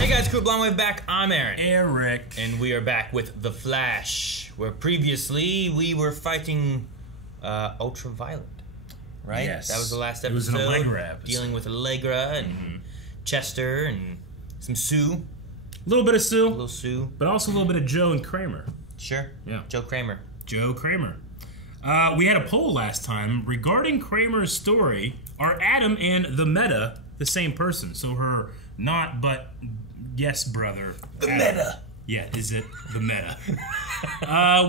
Hey guys, Crew Blonde back. I'm Aaron. Eric. And we are back with The Flash, where previously we were fighting Ultraviolet, right? Yes. That was the last episode. It was an Allegra episode. Dealing with Allegra and Chester and some Sue. A little bit of Sue. A little Sue. But also a little bit of Joe and Kramer. Sure. Yeah. Joe Kramer. Joe Kramer. We had a poll last time regarding Kramer's story. Are Adam and the Meta the same person? So her not but yes brother. The Adam. Meta. Yeah, is it the Meta?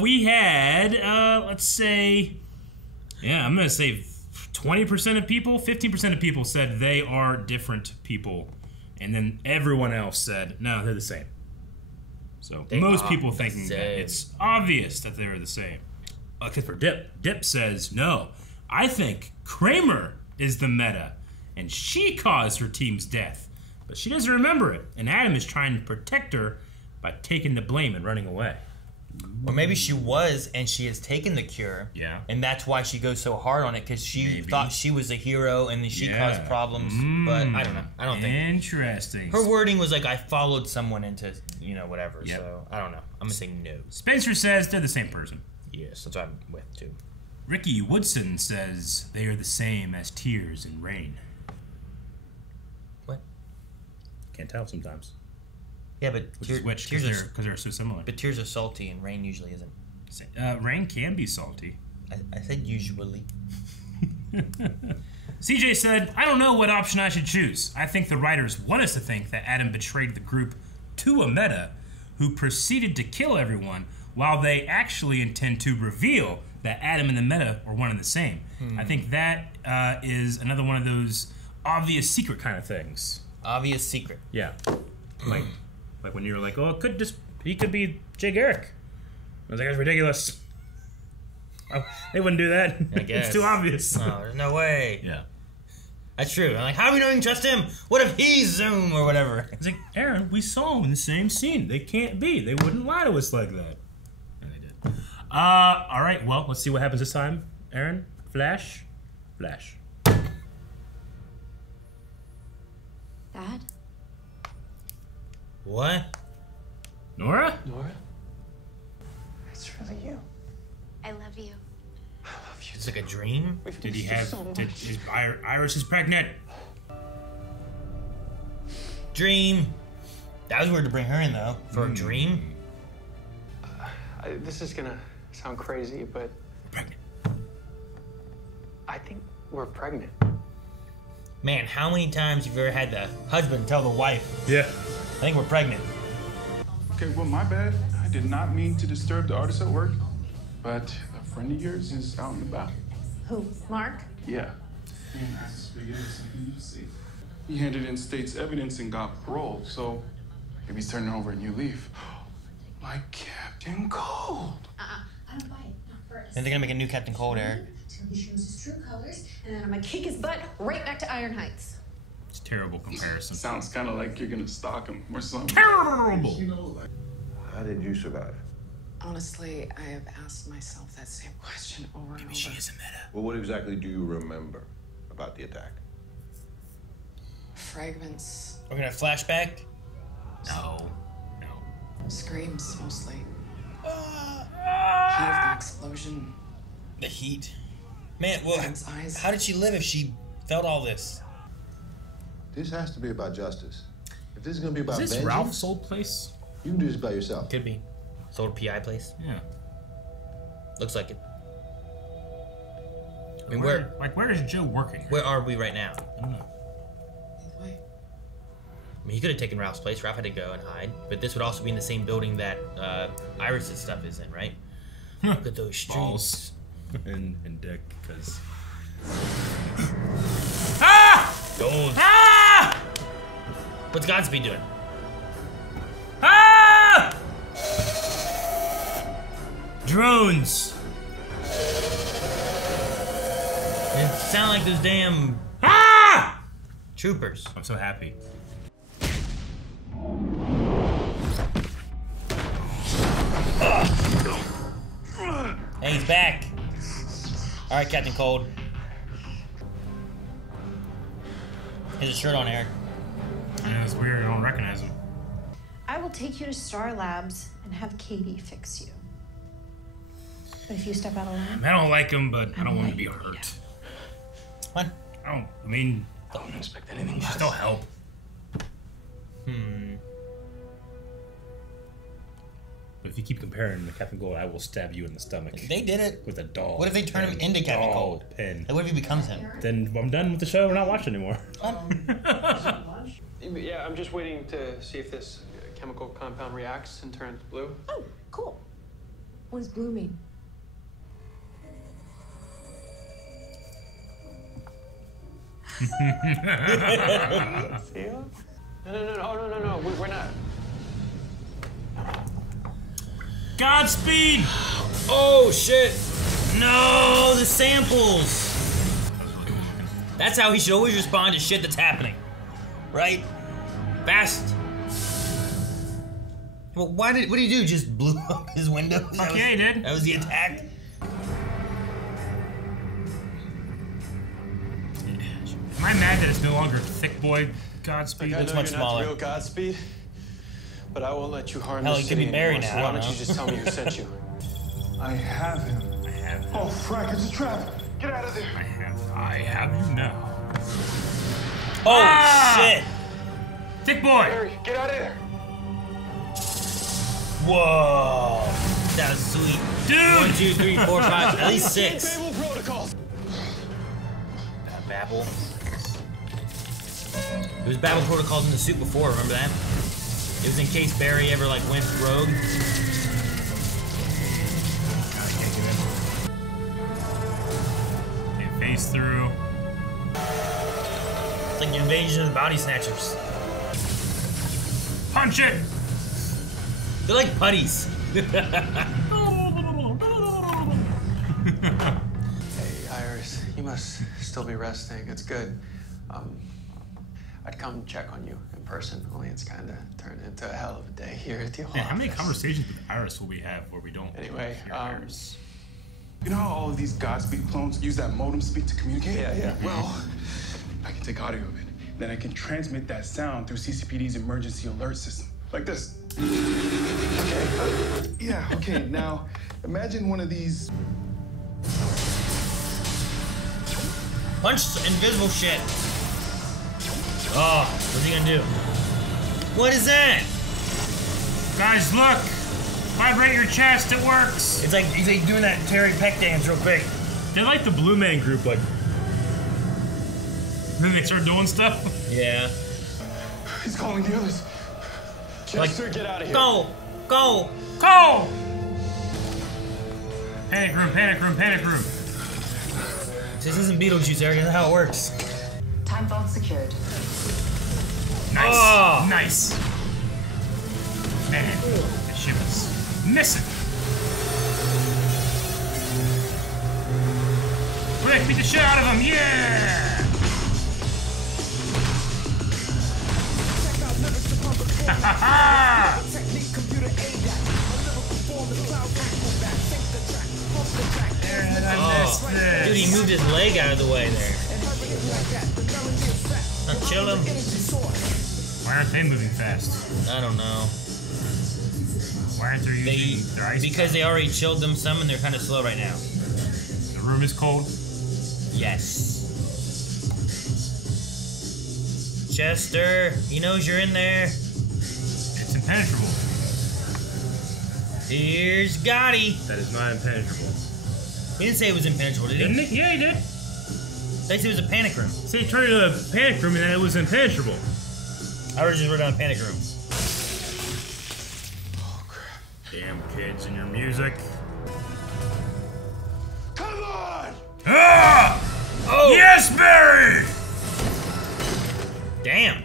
We had, let's say, yeah, I'm going to say 20% of people, 15% of people said they are different people. And then everyone else said, no, they're the same. So most people thinking that it's obvious that they're the same. Except for Dip. Dip says, no, I think Kramer is the Meta. And she caused her team's death. But she doesn't remember it. And Adam is trying to protect her by taking the blame and running away. Or maybe she was, and she has taken the cure. Yeah. And that's why she goes so hard on it, because she thought she was a hero, and then she caused problems. But I don't know. I don't think. Interesting. Her wording was like, I followed someone into, you know, whatever. Yep. So, I don't know. I'm going to say no. Spencer says they're the same person. Yes, that's what I'm with, too. Ricky Woodson says they are the same as tears and rain. What? Can't tell sometimes. Yeah, but Which because they're so similar. But tears are salty, and rain usually isn't. Rain can be salty. I said usually. CJ said, I don't know what option I should choose. I think the writers want us to think that Adam betrayed the group to a Meta who proceeded to kill everyone, while they actually intend to reveal that Adam and the Meta are one and the same. I think that is another one of those obvious secret kind of things. Obvious secret. Yeah. Like when you were like, oh, he could be Jay Garrick. I was like, that's ridiculous. They wouldn't do that. I guess. It's too obvious. Oh, there's no way. Yeah. That's true. I'm like, how are we not even trust him? What if he's Zoom or whatever? It's like, Aaron, we saw him in the same scene. They can't be. They wouldn't lie to us like that. And they did. All right, well, let's see what happens this time. Aaron, Flash. Dad? What? Nora? It's really you. I love you. I love you. It's like a dream? Did he have... Iris is pregnant. Dream. That was weird to bring her in, though. For a dream? This is gonna sound crazy, but Pregnant. I think we're pregnant. Man, how many times have you ever had the husband tell the wife, Yeah. I think we're pregnant? Okay, well, my bad. I did not mean to disturb the artist at work, but a friend of yours is out and about. Who? Mark? Yeah. He handed in state's evidence and got paroled, so maybe he's turning over a new leaf. Like Captain Cold. I don't buy it. Not first. And they're gonna make a new Captain Cold, Eric. Until he shows his true colors, and then I'm gonna kick his butt right back to Iron Heights. It's a terrible comparison. Sounds kind of like you're gonna stalk him or something. Terrible! How did you survive? Honestly, I have asked myself that same question over and over. She is a Meta. Well, what exactly do you remember about the attack? Fragments, We're gonna flashback? No. screams mostly. Heat of the explosion. The heat. Man, well, Adam's eyes. how did she live if she felt all this? This has to be about justice. If this is going to be about Is this vengeance, Ralph's old place? you can do this by yourself. Could be. Sold PI place? Yeah. Looks like it. I mean, where is Joe working? where are we right now? I don't know. Wait, I mean, he could have taken Ralph's place. Ralph had to go and hide. But this would also be in the same building that Iris's stuff is in, right? Look at those streets. Balls. and Dick, because... Gold. Ah! What's Godspeed doing? Ah! Drones. It sound like those damn Ah! troopers. I'm so happy. Hey, he's back. All right, Captain Cold. He has a shirt on, Eric. Yeah, it's weird. I don't recognize him. I will take you to Star Labs and have Katie fix you. But if you step out of line, I don't like him, but I don't want him to be hurt. What? I mean, Don't expect anything less. just don't help. But if you keep comparing him to Captain Gold, I will stab you in the stomach. They did it. With a dog. What if they turn him into Captain dog Cold? Pen. Like, what if he becomes him? Then I'm done with the show. We're not watching anymore. Yeah, I'm just waiting to see if this chemical compound reacts and turns blue. Oh, cool. What does blue mean? See ya? No. We're not. Godspeed! Oh shit! No, the samples. That's how he should always respond to shit that's happening, right? Fast. Well, what did he do? Just blew up his window? Okay, he did. That was the attack. Am I mad that it's no longer Thick Boy Godspeed? I looks know much you're not smaller. the real Godspeed, but I won't let you harm Hell, this he could be city Barry anymore, now, so I why don't don't you know. just tell me who sent you? I have him. Oh, frack, it's a trap. Get out of there. I have you now. Oh Ah! shit! Thick Boy! Barry, get out of there! Whoa! That was sweet. Dude! 1, 2, 3, 4, 5, at least 6. Babel protocols. Babel. It was Babel protocols in the suit before. Remember that? It was in case Barry ever like went rogue. Okay, phase through. It's like the invasion of the bounty snatchers. Punch it! They're like putties. Hey, Iris, you must still be resting. It's good. I'd come check on you in person, only it's kind of turned into a hell of a day here at the office. Man, how many conversations with Iris will we have where we don't Anyway, hear Iris? You know how all of these Godspeed clones use that modem speak to communicate? Yeah. Well, I can take audio of it. Then I can transmit that sound through CCPD's emergency alert system. Like this. Okay. Yeah, okay. Now, imagine one of these. Punch invisible shit. Oh, what's he gonna do? What is that? Guys, look! Vibrate your chest, it works! It's like he's like doing that Terry Peck dance real quick. They're like the Blue Man Group, like. Then they start doing stuff. Yeah. He's calling the others. Chester, get out of here. Go! Go! Go! Panic room, panic room, panic room. This isn't Beetlejuice, Eric. That's how it works. Time vault secured. Nice. Oh. Nice. Man, this ship is missing. Quick, beat the shit out of him. Yeah! Ha ha ha! Oh. Dude, he moved his leg out of the way there. Chill him. Why aren't they moving fast? I don't know. Why aren't they using their ice? Because they already chilled them some and they're kind of slow right now. The room is cold. Yes. Chester, he knows you're in there. It's impenetrable. Here's Gotti. That is not impenetrable. He didn't say it was impenetrable, did he? Didn't he? Yeah, he did. They said it was a panic room. So he turned it into a panic room and then it was impenetrable. I just wrote down panic room. Oh, crap. Damn kids and your music. Come on! Ah! Oh! Yes, Barry! Damn.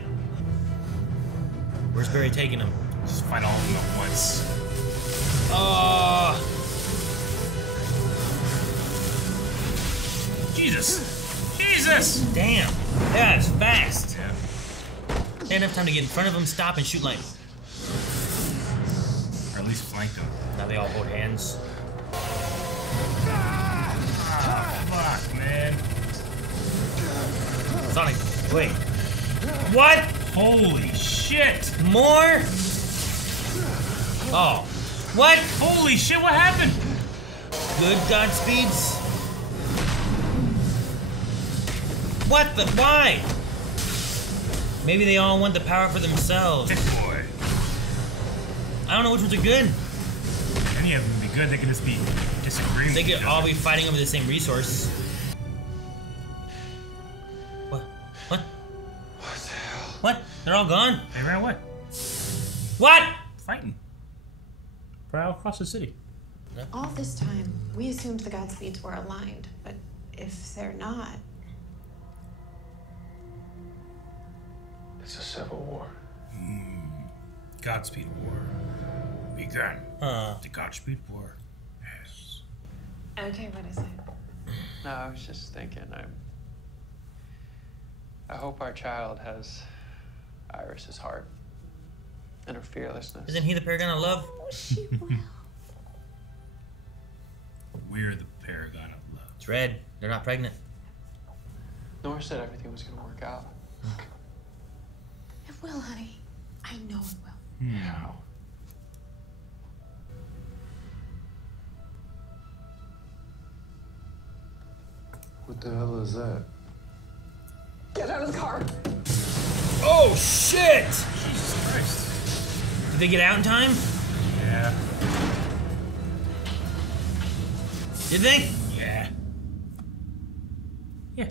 Where's Barry taking him? Just fight all of them at once. Jesus! Jesus! Damn. Yeah, it's fast. Yeah. They had enough time to get in front of him, stop, and shoot like. Or at least flank them. Now they all hold hands. Ah, fuck, man. Sonic, wait. What? Holy shit! More? Oh. What? Holy shit, what happened? Good Godspeeds? What the? Why? Maybe they all want the power for themselves. Boy. I don't know which ones are good. Any of them would be good. They could just be disagreeing. They with could each all other. be fighting over the same resource. What? What? What the hell? What? They're all gone? They ran away. What? Fighting. Right all across the city. All this time, we assumed the Godspeeds were aligned, but if they're not, It's a civil war. Godspeed War begun. Huh. The Godspeed War. Yes. okay, what is it? No, I was just thinking. I hope our child has Iris's heart and her fearlessness. Isn't he the paragon of love? Oh, she will. We're the paragon of love. It's red. They're not pregnant. Nora said everything was gonna work out. It will, honey. I know it will. How? What the hell is that? Get out of the car. Oh, shit! Jesus Christ. Did they get out in time? Yeah. Did they? Yeah. Yeah.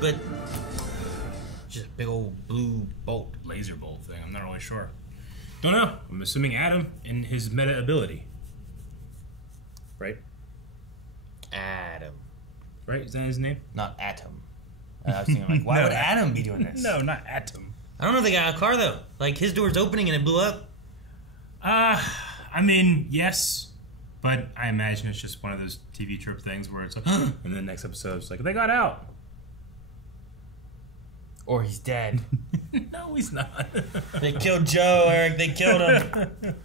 But just a big old blue bolt. Laser bolt thing. I'm not really sure. Don't know. I'm assuming Adam and his meta ability. Right? Adam. Right? Is that his name? Not Atom. I was thinking, like, why No. would Adam be doing this? No, not Atom. I don't know if they got a car, though. Like, his door's opening and it blew up. I mean, yes. But I imagine it's just one of those TV trope things where it's like, and then the next episode it's like, they got out. Or he's dead. No, he's not. They killed Joe, Eric. They killed him.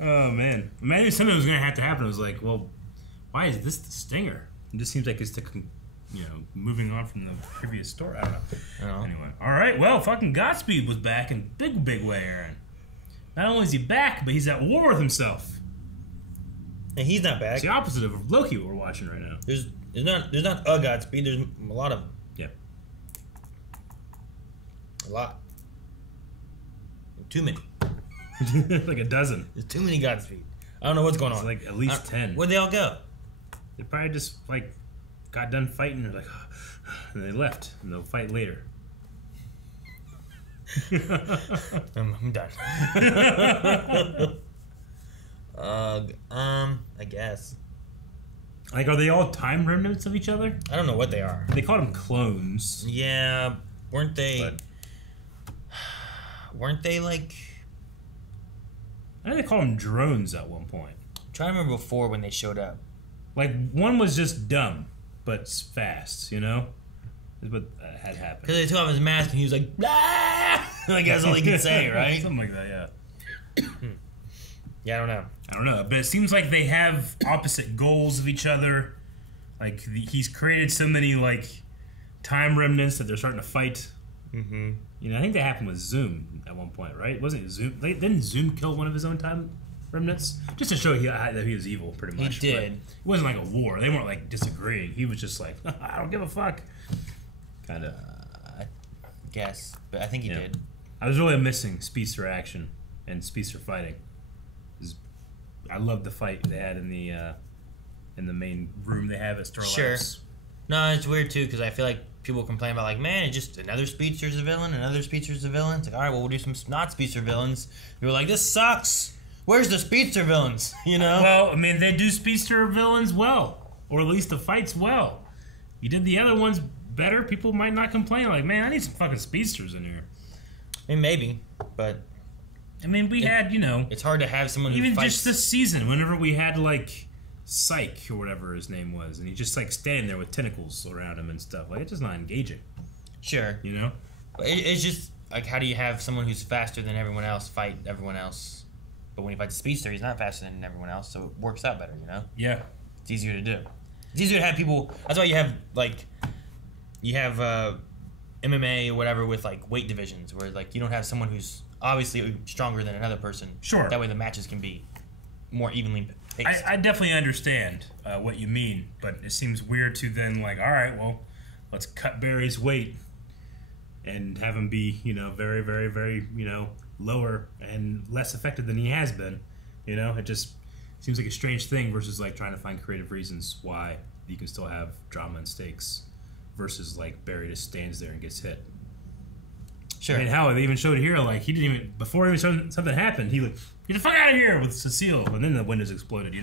Oh, man. Imagine something was going to have to happen. It was like, well, why is this the stinger? It just seems like it's the, moving on from the previous story. I don't know. I don't know. Anyway. All right. Well, fucking Godspeed was back in big, big way, Aaron. Not only is he back, but he's at war with himself. And he's not back. It's the opposite of Loki we're watching right now. There's not a Godspeed. There's a lot of them. Yeah. A lot. Too many. Like a dozen. There's too many Godspeed. I don't know what's going It's on. like at least 10. Where'd they all go? They probably just, got done fighting. They're like, and they left. And they'll fight later. I'm done. I guess. Like, are they all time remnants of each other? I don't know what they are. They called them clones. Yeah, weren't they? But Weren't they like? I think they called them drones at one point. I'm trying to remember before when they showed up. Like, one was just dumb, but fast, you know? Is what had happened. Because they took off his mask and he was like, "Ah!" Like that's all he could say, right? Something like that, yeah. Yeah, I don't know. I don't know, but it seems like they have opposite goals of each other. Like, he's created so many, time remnants that they're starting to fight. Mm-hmm. I think that happened with Zoom at one point, right? Wasn't it Zoom? Didn't Zoom kill one of his own time remnants? Just to show that he was evil, pretty much. He did. But it wasn't like a war. They weren't, disagreeing. He was just like, I don't give a fuck. Kind of. I guess, but I think he did. I was really missing speedster action and speedster fighting. I loved the fight they had in the main room they have at Star Sure. Labs. No, it's weird too because I feel like people complain about man, it's just another speedster's a villain, another speedster's a villain. It's like, all right, well, we'll do some not speedster villains. You're like, this sucks. Where's the speedster villains? Well, I mean, they do speedster villains well, or at least the fights well. You did the other ones better. People might not complain. Like, man, I need some fucking speedsters in here. I mean, maybe, but I mean, we had, it's hard to have someone who even fights. just this season, whenever we had Psyche or whatever his name was, and he's just standing there with tentacles around him and stuff. It's just not engaging. Sure. But it's just how do you have someone who's faster than everyone else fight everyone else? But when he fights a speedster, he's not faster than everyone else, so it works out better. Yeah. It's easier to do. It's easier to have people. That's why you have MMA or whatever with weight divisions, where you don't have someone who's obviously stronger than another person. Sure. That way the matches can be more evenly paced. I definitely understand what you mean, but it seems weird to then, like, all right, well, let's cut Barry's weight and have him be, very, very, very, lower and less effective than he has been. It just seems like a strange thing versus, like, trying to find creative reasons why you can still have drama and stakes versus, like, Barry just stands there and gets hit. Sure. I mean, how they even showed here, like, he didn't even, before even something happened, he like, get the fuck out of here with Cecile, and then the windows exploded,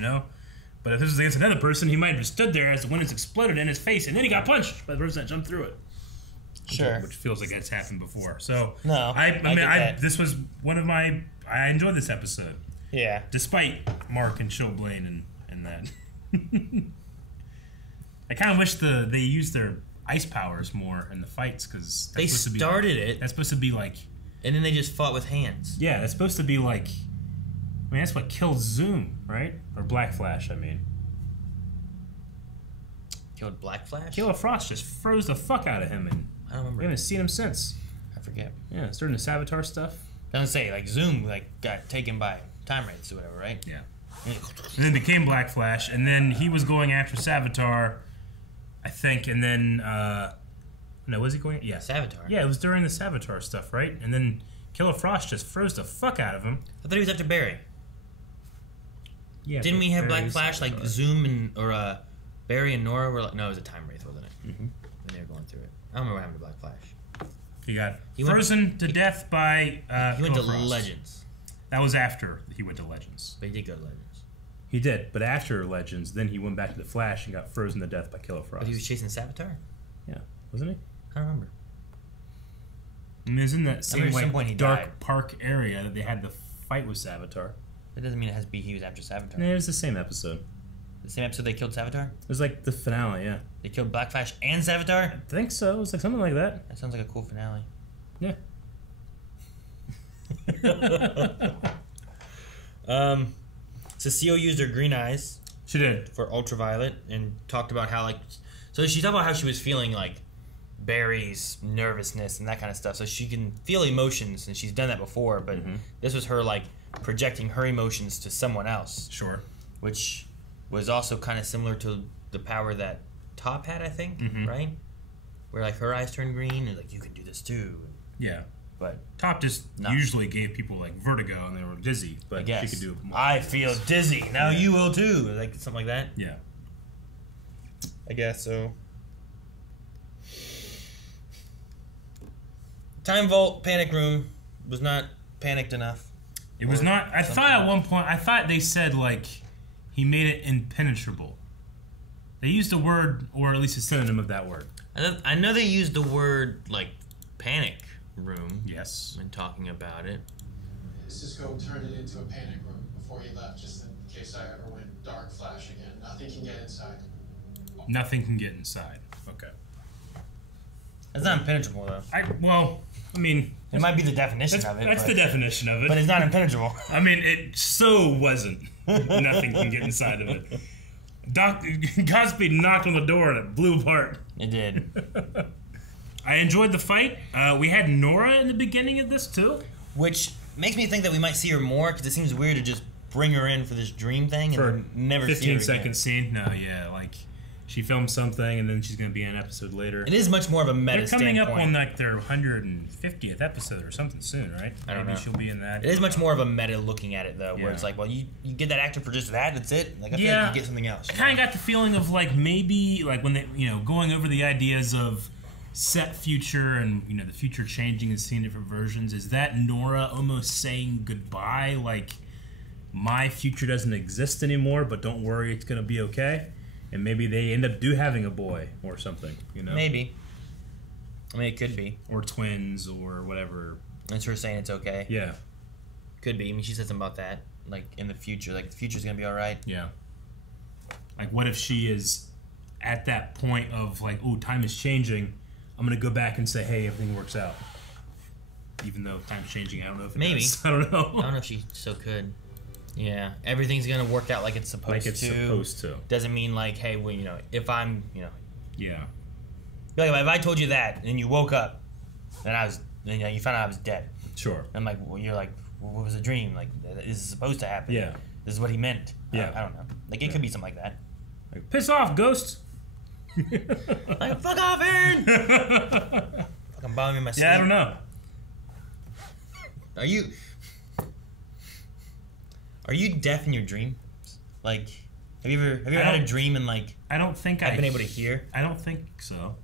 But if this was against another person, he might have stood there as the windows exploded in his face, and then he got punched by the person that jumped through it. Sure. Which feels like it's happened before. So, No, this was one of my, I enjoyed this episode. Yeah. Despite Mark and Chilblain and that. I kind of wish they used their ice powers more in the fights, because They started it. That's supposed to be like... And then they just fought with hands. Yeah, that's supposed to be like... I mean, that's what killed Zoom, right? Or Black Flash, I mean. Killed Black Flash? Killer Frost just froze the fuck out of him, and I don't remember. we haven't seen him since. I forget. Yeah, it's during the Savitar stuff. Doesn't say, like, Zoom, like, got taken by time wraiths or whatever, right? Yeah. And then became Black Flash, and then he was going after Savitar, I think, and then, no, was he going? Yeah. Savitar? Yeah, it was during the Savitar stuff, right? And then Killer Frost just froze the fuck out of him. I thought he was after Barry. Yeah. Didn't we have Black Barry's Flash, like, Savitar. Zoom or Barry and Nora were like, no, it was a time wraith, wasn't it? Mm-hmm. When they were going through it. I don't remember what happened to Black Flash. He got He went- frozen to death by He went to Killer Frost. Legends. That was after he went to Legends. But he did go to Legends. He did, but after Legends, then he went back to the Flash and got frozen to death by Killer Frost. But he was chasing Savitar? Yeah, wasn't he? I don't remember. I mean, it was in that same at some point he dark died. park area that they had the fight with Savitar. That doesn't mean it has to be he was after Savitar. No, it was the same episode. The same episode they killed Savitar? It was like the finale, yeah. They killed Black Flash and Savitar? I think so. It was like something like that. That sounds like a cool finale. Yeah. Cecile used her green eyes She did. for ultraviolet and talked about how, like, so she talked about how she was feeling, like, Barry's nervousness and that kind of stuff, so she can feel emotions, and she's done that before, but this was her, like, projecting her emotions to someone else, Sure. which was also kind of similar to the power that Top had, I think, right? Where, like, her eyes turned green, and, like, you can do this too. Yeah. But Top just No. usually gave people, like, vertigo and they were dizzy, I but guess she could do it more. I feel dizzy. Now you will too. Like something like that. Yeah. I guess so. Time Vault Panic Room was not panicked enough. It was Or not... I something thought at else. one point... I thought they said, like, he made it impenetrable. They used a word, or at least a synonym of that word. I know they used the word like panic room Yes. when talking about it. Cisco turned it into a panic room before he left, just in case I ever went dark flash again. Nothing can get inside. Nothing can get inside. Okay. It's not impenetrable though. I mean... It might be the definition That's, of it. that's but, the definition of it. but it's not impenetrable. I mean, it so wasn't. Nothing can get inside of it. Godspeed knocked on the door and it blew apart. It did. I enjoyed the fight. We had Nora in the beginning of this too. Which makes me think that we might see her more because it seems weird to just bring her in for this dream thing For and then never see her 15-second again. scene. No, yeah, like she filmed something and then she's going to be in an episode later. It is much more of a meta They're coming up standpoint. on like their 150th episode or something soon, right? I don't Maybe know. she'll be in that. It is much more of a meta looking at it though, where Yeah. it's like, well, you get that actor for just that's it. Like I feel Yeah. like you get something else. I kind of got the feeling of like maybe like when they going over the ideas of set future and the future changing and seeing different versions. Is that Nora almost saying goodbye? Like my future doesn't exist anymore, but don't worry, it's gonna be okay. And maybe they end up having a boy or something, Maybe. I mean, it could be. or twins or whatever. That's her saying it's okay. Yeah, Could be. I mean, she said something about that, like in the future, like the future's gonna be all right. yeah. Like what if she is at that point of like, oh, time is changing. I'm gonna go back and say, hey, everything works out. Even though time's changing, I don't know if it Maybe. does. I don't know. I don't know if she still could. Yeah, everything's gonna work out like it's supposed Like it's to. supposed to. Doesn't mean like, hey, well, if I'm, Yeah. like if I told you that and you woke up and you found out I was dead, Sure. I'm like, well, you're like, well, what was a dream? Like, this is supposed to happen. Yeah. This is what he meant. Yeah. I don't know. Like, it could be something like that. Like, piss off, ghost. Like, fuck off, Aaron! Fucking bomb me in my sleep. Yeah, I don't know. Are you deaf in your dreams? Like, have you ever had a dream and like I don't think I've been able to hear? I don't think so.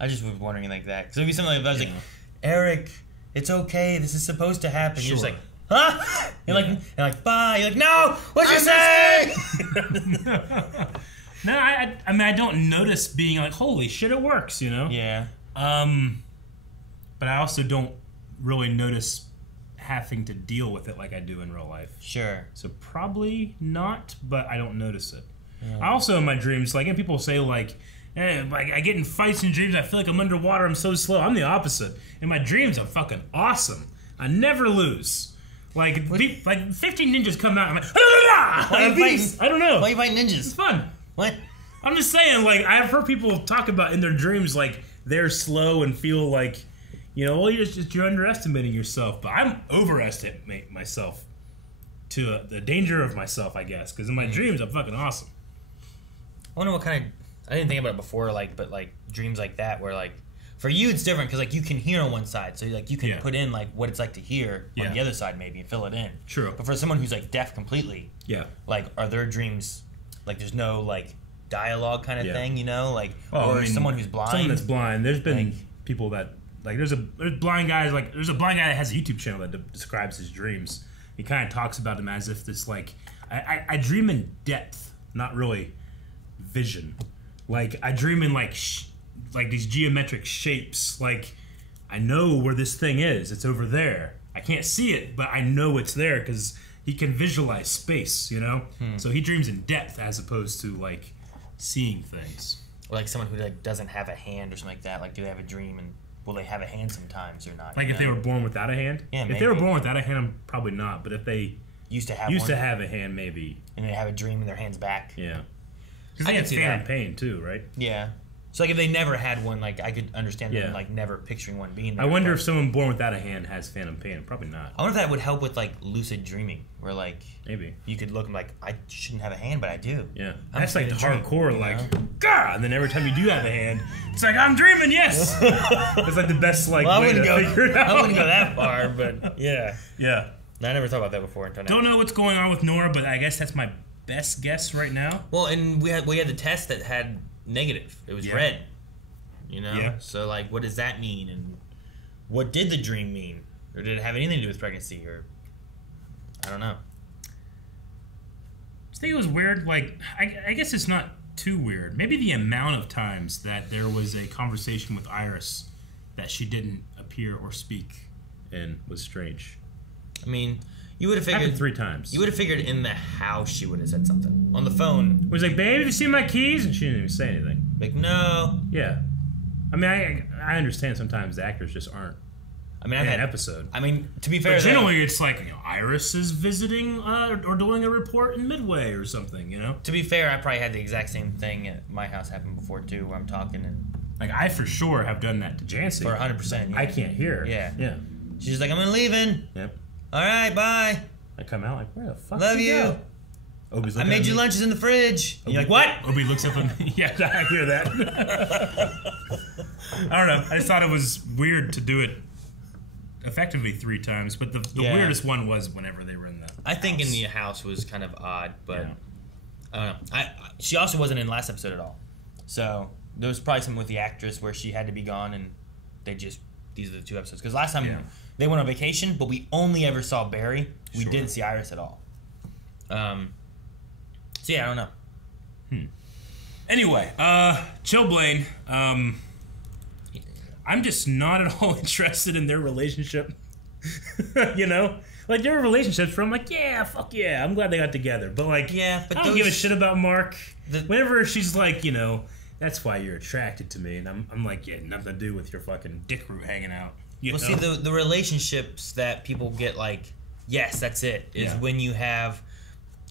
I just was wondering like that because it'd be something like if I was like, Eric, it's okay. This is supposed to happen. Sure. You're just like, huh? You're like, bye. You're like, no. What'd you say? No, I mean I don't notice being like, holy shit, it works. You know. Yeah. But I also don't really notice having to deal with it like I do in real life. Sure. So probably not, but I don't notice it. I also in my dreams, like, and people say like, like I get in fights in dreams, I feel like I'm underwater, I'm so slow. I'm the opposite. In my dreams, I'm fucking awesome. I never lose. Like 15 ninjas come out, I'm like, I don't know. Why you fighting ninjas? It's fun. What? I'm just saying, like, I've heard people talk about in their dreams, like, they're slow and feel like, you know, well, you're underestimating yourself. But I'm overestimating myself to the danger of myself, I guess. Because in my dreams, I'm fucking awesome. I wonder what kind of... I didn't think about it before, like, but, like, dreams like that where, like... For you, it's different because, like, you can hear on one side. So, like, you can put in, like, what it's like to hear on the other side, maybe, and fill it in. True. But for someone who's, like, deaf completely... Yeah. Like, are their dreams... Like, there's no, like, dialogue kind of thing, you know? Like, I mean, someone who's blind. Someone that's blind. There's been people that... Like, there's blind guys, like, there's a blind guy that has a YouTube channel that describes his dreams. He kind of talks about them as if it's like... I dream in depth, not really vision. Like, I dream in, like these geometric shapes. Like, I know where this thing is. It's over there. I can't see it, but I know it's there because he can visualize space, you know? So he dreams in depth as opposed to, like, seeing things. Or, like, someone who, like, doesn't have a hand or something like that. Like, do they have a dream and will they have a hand sometimes or not? Like, if they were born without a hand? Yeah, If they were born without a hand, I'm probably not. But if they used to have a hand, maybe. And they have a dream and their hand's back. Yeah. Because I they can have see phantom that. pain, too, right? Yeah. So, like, if they never had one, like, I could understand them, like, never picturing one being there. I wonder if someone born without a hand has phantom pain. Probably not. I wonder if that would help with, like, lucid dreaming, where, like... Maybe. You could look and like, I shouldn't have a hand, but I do. Yeah. I'm That's like the dreaming, hardcore, you like, know? Gah! And then every time you do have a hand, it's like, I'm dreaming, yes! It's like the best, like, way to figure it out. I wouldn't go that far, but yeah. Yeah. I never thought about that before. Don't know what's going on with Nora, but I guess that's my best guess right now. Well, and we had the test that had negative. It was red. You know? Yeah. So, like, what does that mean? And what did the dream mean? Or did it have anything to do with pregnancy? Or, I don't know. I think it was weird. Like, I guess it's not too weird. Maybe the amount of times that there was a conversation with Iris that she didn't appear or speak in was strange. I mean, you would have figured... Happened 3 times. You would have figured in the house she would have said something. On the phone. It was like, babe, have you seen my keys? And she didn't even say anything. Like, no. Yeah. I mean, I understand sometimes the actors just aren't I mean, in an episode. I mean, to be fair, but generally it's like, you know, Iris is visiting or doing a report in Midway or something, you know? To be fair, I probably had the exact same thing at my house happen before, too, where I'm talking and... Like, I for sure have done that to Jancy. For 100%. Yeah. I can't hear. Yeah. Yeah. She's like, I'm leaving. Yep. All right, bye. I come out like, where the fuck Love did you. Go? Obi's I made you lunches in the fridge. And you're like, what? Obi looks up at me. Yeah, I hear that. I don't know. I just thought it was weird to do it effectively 3 times, but the weirdest one was whenever they were in the I think in the house was kind of odd, but I don't know. She also wasn't in last episode at all. So there was probably something with the actress where she had to be gone and these are the 2 episodes. Because last time they went on vacation, but we only ever saw Barry. We didn't see Iris at all. So yeah, I don't know. Anyway, Chillblaine, I'm just not at all interested in their relationship. You know? Like, there were relationships where I'm like, yeah, fuck yeah, I'm glad they got together. But, like, I don't give a shit about Mark. Whenever she's like, you know, that's why you're attracted to me. And I'm like, yeah, nothing to do with your fucking dick root hanging out. See, the relationships that people get, like, yes, that's it, is when you have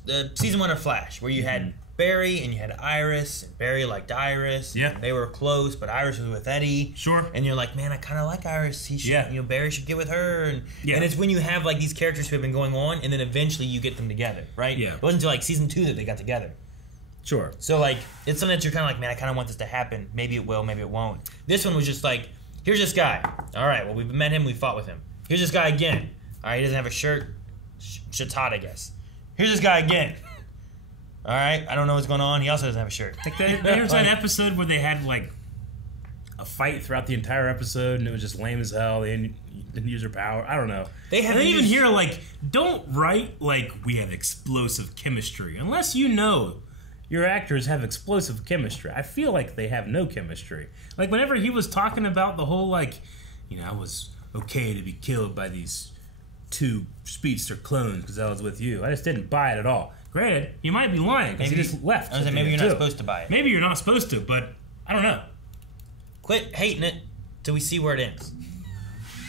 the season 1 of Flash, where you had Barry and you had Iris, and Barry liked Iris. Yeah. And they were close, but Iris was with Eddie. Sure. And you're like, man, I kind of like Iris. He should, Barry should get with her. And it's when you have like these characters who have been going on, and then eventually you get them together, right? Yeah. It wasn't until like season 2 that they got together. Sure. So like, it's something that you're kind of like, man, I kind of want this to happen. Maybe it will, maybe it won't. This one was just like, here's this guy. All right, well, we've met him, we fought with him. Here's this guy again. All right, he doesn't have a shirt. Shit's hot, I guess. Here's this guy again. All right, I don't know what's going on. He also doesn't have a shirt. Like there's an episode where they had like a fight throughout the entire episode, and it was just lame as hell. They didn't use their power. I don't know. They even hear like, don't write like we have explosive chemistry unless you know your actors have explosive chemistry. I feel like they have no chemistry. Like whenever he was talking about the whole like, I was okay to be killed by these 2 speedster clones because I was with you. I just didn't buy it at all. Granted, you might be lying because he just left. I was like, maybe you're not supposed to buy it. Maybe you're not supposed to, but I don't know. Quit hating it till we see where it ends.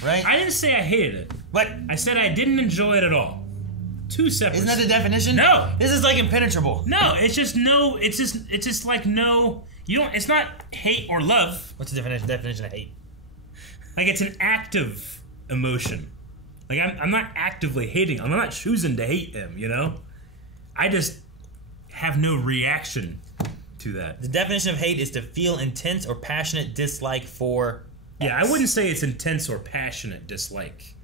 Right? I didn't say I hated it. What? I said I didn't enjoy it at all. 2 separate. Isn't that the definition? No. This is like impenetrable. No, it's just no. It's just like no. You don't. It's not hate or love. What's the definition of hate? Like it's an active emotion. Like I'm not actively hating. I'm not choosing to hate him. I just have no reaction to that. The definition of hate is to feel intense or passionate dislike for X. Yeah, I wouldn't say it's intense or passionate dislike.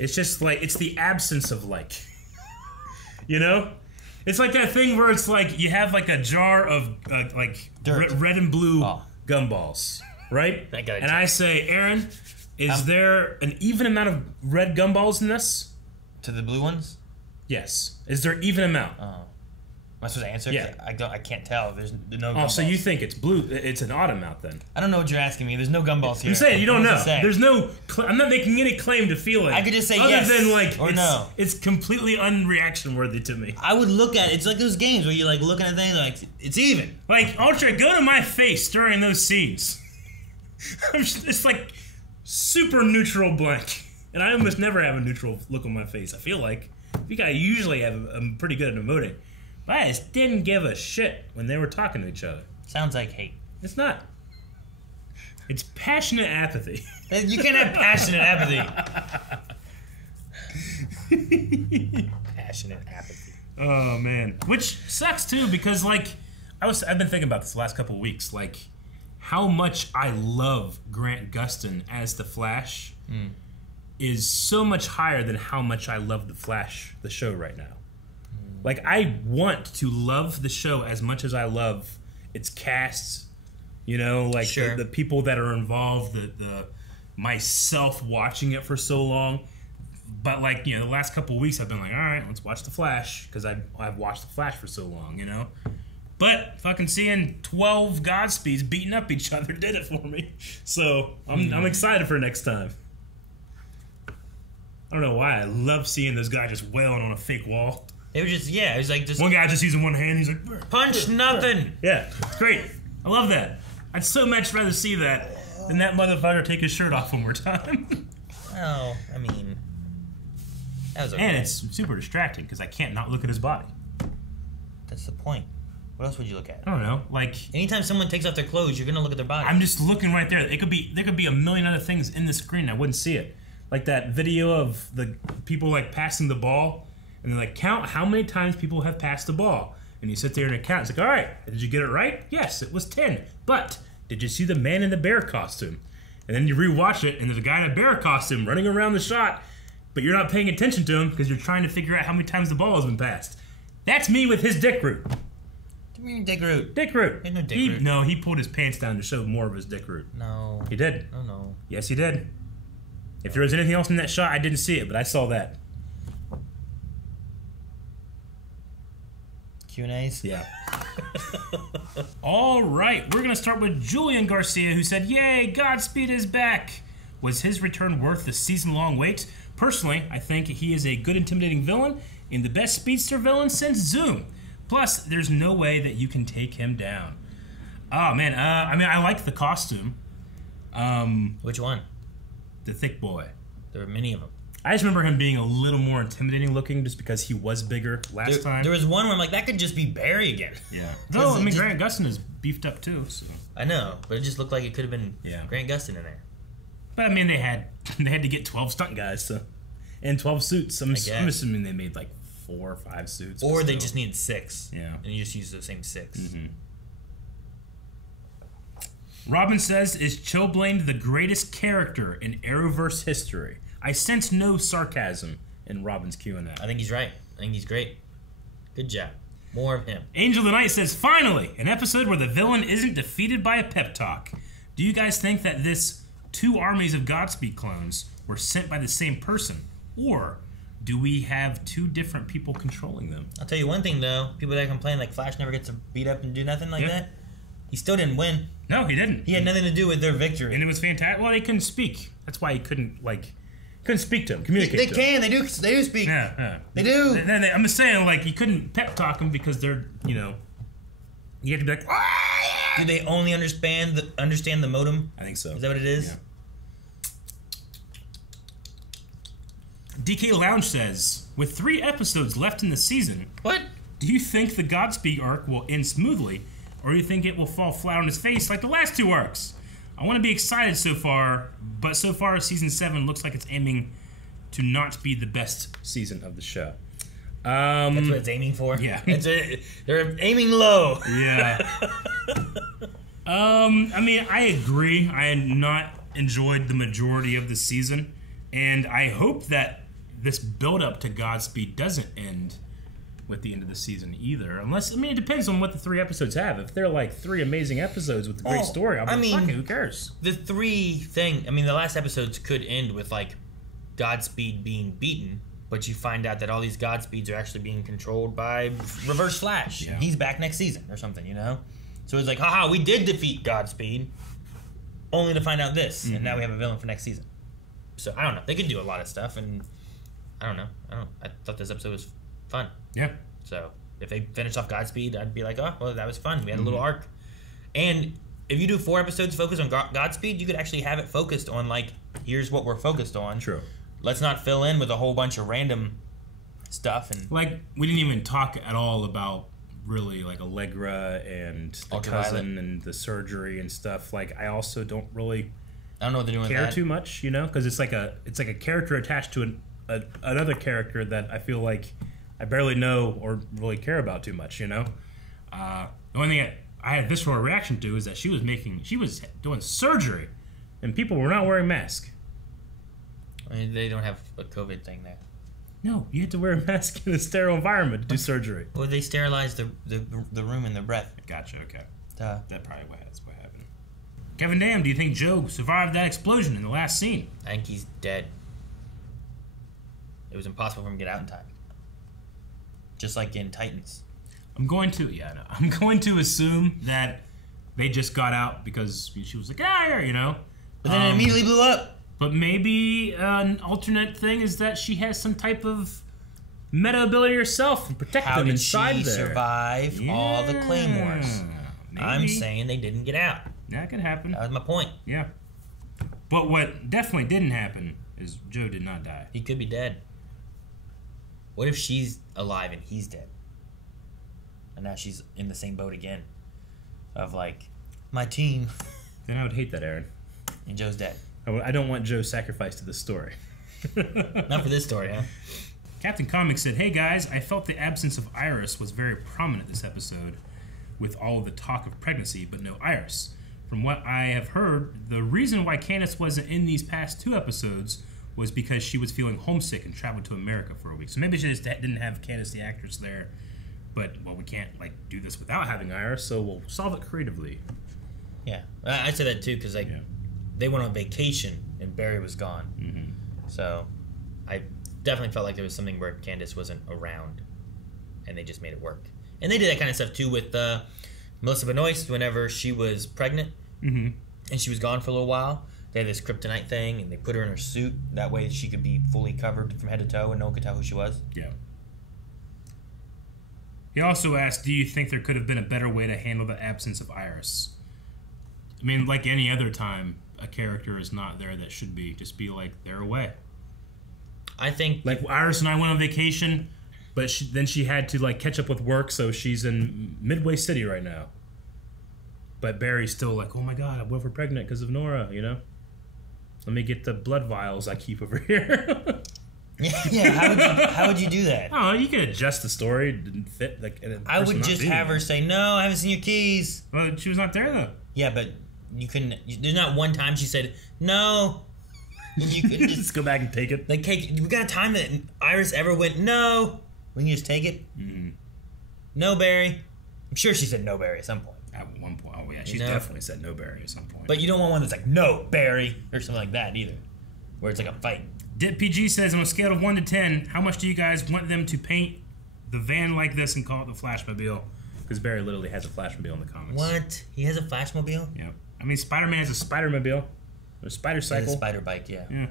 It's just like, it's the absence of like. It's like that thing where it's like you have like a jar of like red and blue gumballs, right? And I say, Aaron, is there an even amount of red gumballs in this? To the blue ones? Yes. Is there even amount? Oh. Am I supposed to answer? Yeah. I can't tell. There's no gumballs. Oh, so you think it's blue? It's an odd amount then? I don't know what you're asking me. There's no gumballs here. I'm saying you don't know. There's no. I'm not making any claim to feeling. I could just say other yes than like or no. It's completely unreaction worthy to me. I would look at it. It's like those games where you're like looking at things like it's even. Like Ultra, go to my face during those scenes. It's like super neutral blank, and I almost never have a neutral look on my face. I feel like I usually I'm pretty good at emoting. But I just didn't give a shit when they were talking to each other. Sounds like hate. It's not. It's passionate apathy. You can't have passionate apathy. Passionate apathy. Oh man, which sucks too because like I've been thinking about this the last couple of weeks, like how much I love Grant Gustin as the Flash is so much higher than how much I love the Flash, the show right now. Like, I want to love the show as much as I love its cast, like sure. the people that are involved, the myself watching it for so long. But, like, the last couple of weeks I've been like, all right, let's watch The Flash, because I've watched The Flash for so long, But fucking seeing 12 Godspeeds beating up each other did it for me. So, I'm excited for next time. I don't know why. I love seeing those guys just wailing on a fake wall. It was just, it was like just... One guy just using one hand, he's like... Punch nothing! Yeah, it's great. I love that. I'd so much rather see that than that motherfucker take his shirt off one more time. Well, I mean... That was okay. And it's super distracting, because I can't not look at his body. That's the point. What else would you look at? I don't know, like... Anytime someone takes off their clothes, you're going to look at their body. I'm just looking right there. There could be a million other things in the screen, I wouldn't see it. Like that video of the people, like, passing the ball... And they're like, count how many times people have passed the ball. And you sit there and count. It's like, all right, did you get it right? Yes, it was 10. But did you see the man in the bear costume? And then you rewatch it, and there's a guy in a bear costume running around the shot, but you're not paying attention to him because you're trying to figure out how many times the ball has been passed. That's me with his dick root. What do you mean dick root? Dick root. Ain't no dick root. No, he pulled his pants down to show more of his dick root. No. He did. No. Yes, he did. If there was anything else in that shot, I didn't see it, but I saw that. Q&As? Yeah. All right, we're going to start with Julian Garcia, who said, yay, Godspeed is back. Was his return worth the season-long wait? Personally, I think he is a good, intimidating villain and the best speedster villain since Zoom. Plus, there's no way that you can take him down. Oh, man, I liked the costume. Which one? The thick boy. There were many of them. I just remember him being a little more intimidating looking just because he was bigger last time. There was one where I'm like, that could just be Barry again. Yeah. Though, I mean, Grant Gustin is beefed up too. So. I know, but it just looked like it could have been Grant Gustin in there. But I mean, they had to get 12 stunt guys, so, and 12 suits. I'm assuming they made like 4 or 5 suits. Or they just needed 6. Yeah. And you just use the same 6. Mm-hmm. Robin says, is Chillblaine the greatest character in Arrowverse history? I sense no sarcasm in Robin's Q&A. I think he's right. I think he's great. Good job. More of him. Angel of the Night says, finally, an episode where the villain isn't defeated by a pep talk. Do you guys think that this 2 armies of Godspeed clones were sent by the same person? Or do we have 2 different people controlling them? I'll tell you one thing, though. People that complain like Flash never gets to beat up and do nothing like that, he still didn't win. No, he didn't. He had nothing to do with their victory. And it was fantastic. Well, they couldn't speak. That's why he couldn't speak to him, communicate to him. They do speak. Yeah. They do. I'm just saying, like, you couldn't pep talk them because they're, you have to be like, do they only understand the modem? I think so. Is that what it is? Yeah. DK Lounge says, with 3 episodes left in the season, what? Do you think the Godspeed arc will end smoothly, or do you think it will fall flat on its face like the last 2 arcs? I want to be excited so far, but so far season 7 looks like it's aiming to not be the best season of the show. That's what it's aiming for? Yeah. They're aiming low. Yeah. I mean, I agree. I had not enjoyed the majority of the season, and I hope that this build-up to Godspeed doesn't end with the end of the season either. Unless, I mean, it depends on what the 3 episodes have. If they're like 3 amazing episodes with a great story, fuck it, who cares? The last episodes could end with like Godspeed being beaten, but you find out that all these Godspeeds are actually being controlled by Reverse Flash. Yeah. He's back next season or something, So it's like, haha, we did defeat Godspeed, only to find out this, and now we have a villain for next season. So I don't know. They could do a lot of stuff, and I don't know. I thought this episode was fun. Yeah. So if they finish off Godspeed, I'd be like, oh, well, that was fun. We had a little arc. And if you do 4 episodes focused on Godspeed, you could actually have it focused on, like, here's what we're focused on. True. Let's not fill in with a whole bunch of random stuff. And like, we didn't even talk at all about really, like, Allegra and the cousin and the surgery and stuff. Like, I also don't really I don't know what they're doing care with that. too much, because it's like a character attached to another character that I feel like I barely know or really care about too much, The only thing I had a visceral reaction to is that she was doing surgery, and people were not wearing masks. I mean, they don't have a COVID thing there. No, you had to wear a mask in a sterile environment to do surgery. Well, they sterilized the room and their breath. Gotcha, okay. That probably that's what happened. Kevin Dam, do you think Joe survived that explosion in the last scene? I think he's dead. It was impossible for him to get out in time. Just like in Titans. I'm going to assume that they just got out because she was like, here, But then it immediately blew up. But maybe an alternate thing is that she has some type of meta ability herself and protect them inside there. How did she survive all the Claymores? Maybe. I'm saying they didn't get out. That could happen. That was my point. Yeah. But what definitely didn't happen is Joe did not die. He could be dead. What if she's alive and he's dead? And now she's in the same boat again. Of like, my team. Then I would hate that, Aaron. And Joe's dead. I don't want Joe sacrificed to this story. Not for this story, huh? Captain Comics said, hey guys, I felt the absence of Iris was very prominent this episode with all of the talk of pregnancy, but no Iris. From what I have heard, the reason why Candace wasn't in these past 2 episodes was because she was feeling homesick and traveled to America for a week. So maybe she just didn't have Candace the actress there. But, well, we can't, do this without having Iris, so we'll solve it creatively. Yeah. I said that too because, they went on vacation and Barry was gone. Mm-hmm. So I definitely felt like there was something where Candace wasn't around and they just made it work. And they did that kind of stuff too with Melissa Benoist whenever she was pregnant and she was gone for a little while. They had this kryptonite thing and they put her in her suit. That way she could be fully covered from head to toe and no one could tell who she was. Yeah. He also asked, do you think there could have been a better way to handle the absence of Iris? I mean, like any other time, a character is not there that should be. Just be like, they're away. I think like Iris and I went on vacation, but then she had to like catch up with work, so she's in Midway City right now. But Barry's still like, oh my god, I'm over pregnant because of Nora, you know? Let me get the blood vials I keep over here. Yeah, how would you do that? Oh, you can adjust the story and fit like. I would just have her say, "No, I haven't seen your keys." Well, she was not there though. Yeah, but you couldn't. There's not one time she said no. You could just go back and take it. Like, we got a time that Iris ever went no. We can just take it. Mm-hmm. No, Barry. I'm sure she said no, Barry, at some point. At one point, oh yeah, she definitely said no, Barry, at some point. But you don't want one that's like no, Barry, or something like that either, where it's like a fight. Dip PG says, on a scale of 1 to 10, how much do you guys want them to paint the van like this and call it the Flashmobile? Because Barry literally has a Flashmobile in the comics. What? He has a Flashmobile? Yeah. I mean, Spider-Man has a Spider-Mobile. Or a Spider Cycle. He has a Spider Bike, yeah. Yeah.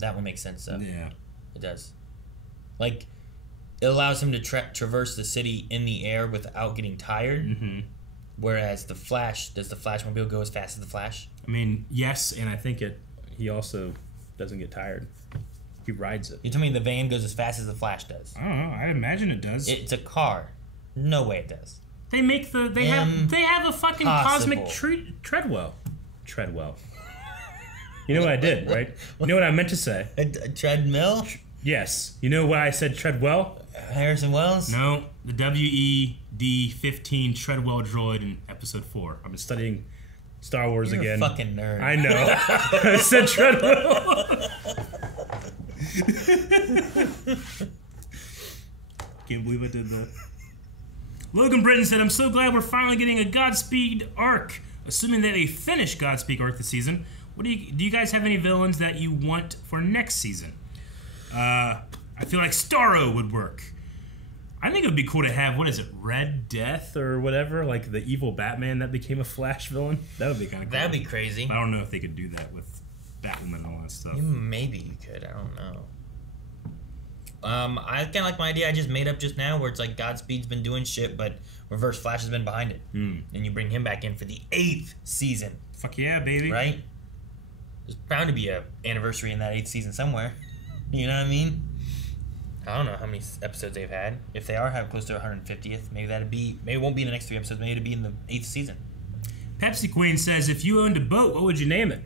That one makes sense, though. Yeah. It does. Like, it allows him to traverse the city in the air without getting tired. Mm-hmm. Whereas the Flash, does the Flashmobile go as fast as the Flash? I mean, yes, and I think he also doesn't get tired. He rides it. You told me the van goes as fast as the Flash does. I don't know. I imagine it does. It's a car. No way it does. They make they have a fucking cosmic treadwell. Treadwell. You know what I did, right? You know what I meant to say? A treadmill? Yes. You know why I said treadwell? Harrison Wells? No, the WED-15 treadwell droid in Episode 4. I've been studying Star Wars You're again. A fucking nerd. I know. I said treadwell. Can't believe I did that. Logan Britton said, I'm so glad we're finally getting a Godspeed arc. Assuming that they finish Godspeed arc this season, do you guys have any villains that you want for next season? I feel like Starro would work. I think it would be cool to have, what is it, Red Death or whatever? Like the evil Batman that became a Flash villain? That would be kind of cool. That'd be crazy. I don't know if they could do that with Batwoman and all that stuff. Maybe you could. I don't know. I kind of like my idea I just made up just now where it's like Godspeed's been doing shit, but Reverse Flash has been behind it. And you bring him back in for the 8th season. Fuck yeah, baby. Right? There's bound to be an anniversary in that 8th season somewhere. You know what I mean? I don't know how many episodes they've had. If they are having close to 150th, maybe it won't be in the next 3 episodes. Maybe it'll be in the 8th season. Pepsi Queen says, if you owned a boat, what would you name it?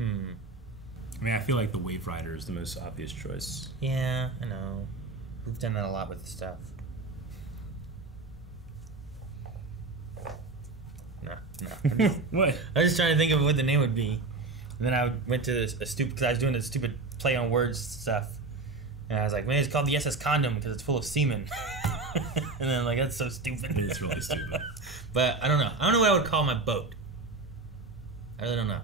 I mean, I feel like the Wave Rider is the most obvious choice. Yeah, I know. We've done that a lot with the stuff. No. What? I was just trying to think of what the name would be. And then I went to a stupid, because I was doing the stupid play on words stuff. And I was like, man, it's called the SS Condom because it's full of semen. And then I'm like, that's so stupid. It is really stupid. But I don't know. I don't know what I would call my boat. I really don't know.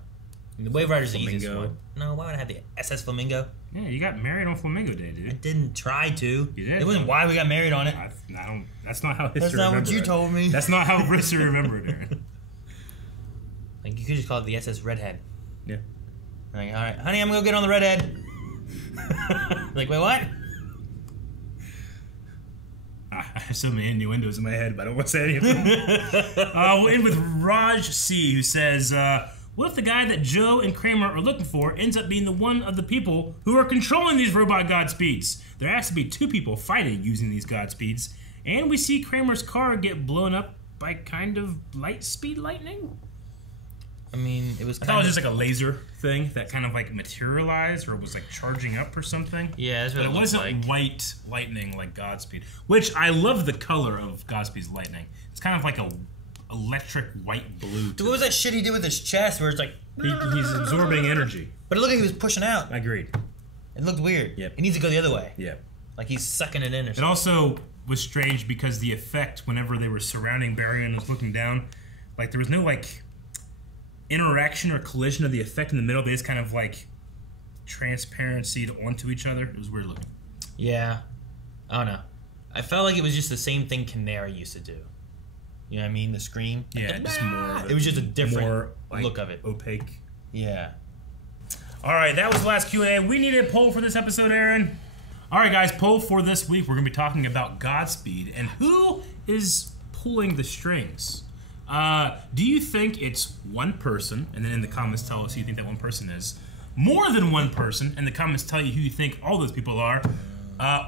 The Wave Rider's the easiest one. No, why would I have the SS Flamingo? Yeah, you got married on Flamingo Day, dude. I didn't try to. You did. It wasn't why we got married on it. I don't. That's not how history. That's not what you told me. That's not how history remembered, Aaron. Like, you could just call it the SS Redhead. Yeah. Like, all right, honey, I'm gonna go get on the Redhead. Like, wait, what? I have so many innuendos in my head, but I don't want to say anything. We'll end with Raj C, who says, what if the guy that Joe and Kramer are looking for ends up being the one of the people who are controlling these robot Godspeeds? There has to be 2 people fighting using these Godspeeds, and we see Kramer's car get blown up by kind of light speed lightning? I mean, it was I thought it was just like a laser thing that kind of like materialized or was like charging up or something. Yeah, that's what but it wasn't white lightning like Godspeed, which I love the color of Godspeed's lightning. It's kind of like a electric white blue. Dude, what was that shit he did with his chest where it's like... He's absorbing energy. But it looked like he was pushing out. I agreed. It looked weird. Yep. It needs to go the other way. Yeah. Like he's sucking it in or something. It also was strange because the effect whenever they were surrounding Barry and was looking down, like there was no like interaction or collision of the effect in the middle. They just kind of like transparency onto each other. It was weird looking. Yeah. I don't know. I felt like it was just the same thing Canary used to do. You know what I mean? The scream. Yeah, just more. It was just a different more, like, look of it. Opaque. Yeah. All right, that was the last Q&A. We needed a poll for this episode, Aaron. All right, guys, poll for this week. We're going to be talking about Godspeed and who is pulling the strings. Do you think it's one person, and then in the comments tell us who you think that one person is, more than one person, and the comments tell you who you think all those people are,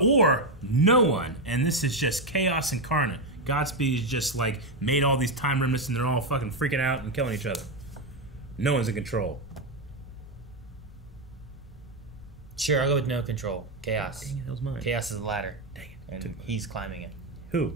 or no one, and this is just chaos incarnate. Godspeed is just like made all these time remnants and they're all fucking freaking out and killing each other. No one's in control. Sure, I'll go with no control. Chaos. Dang it, that was mine. Chaos is the ladder. Dang it. And he's climbing it. Who?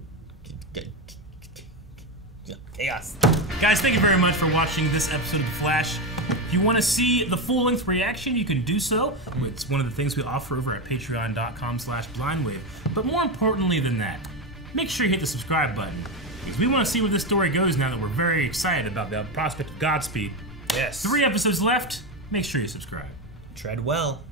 Chaos. Guys, thank you very much for watching this episode of The Flash. If you want to see the full-length reaction, you can do so. It's one of the things we offer over at patreon.com/blindwave. But more importantly than that, make sure you hit the subscribe button, because we want to see where this story goes now that we're very excited about the prospect of Godspeed. Yes. 3 episodes left. Make sure you subscribe. Tread well.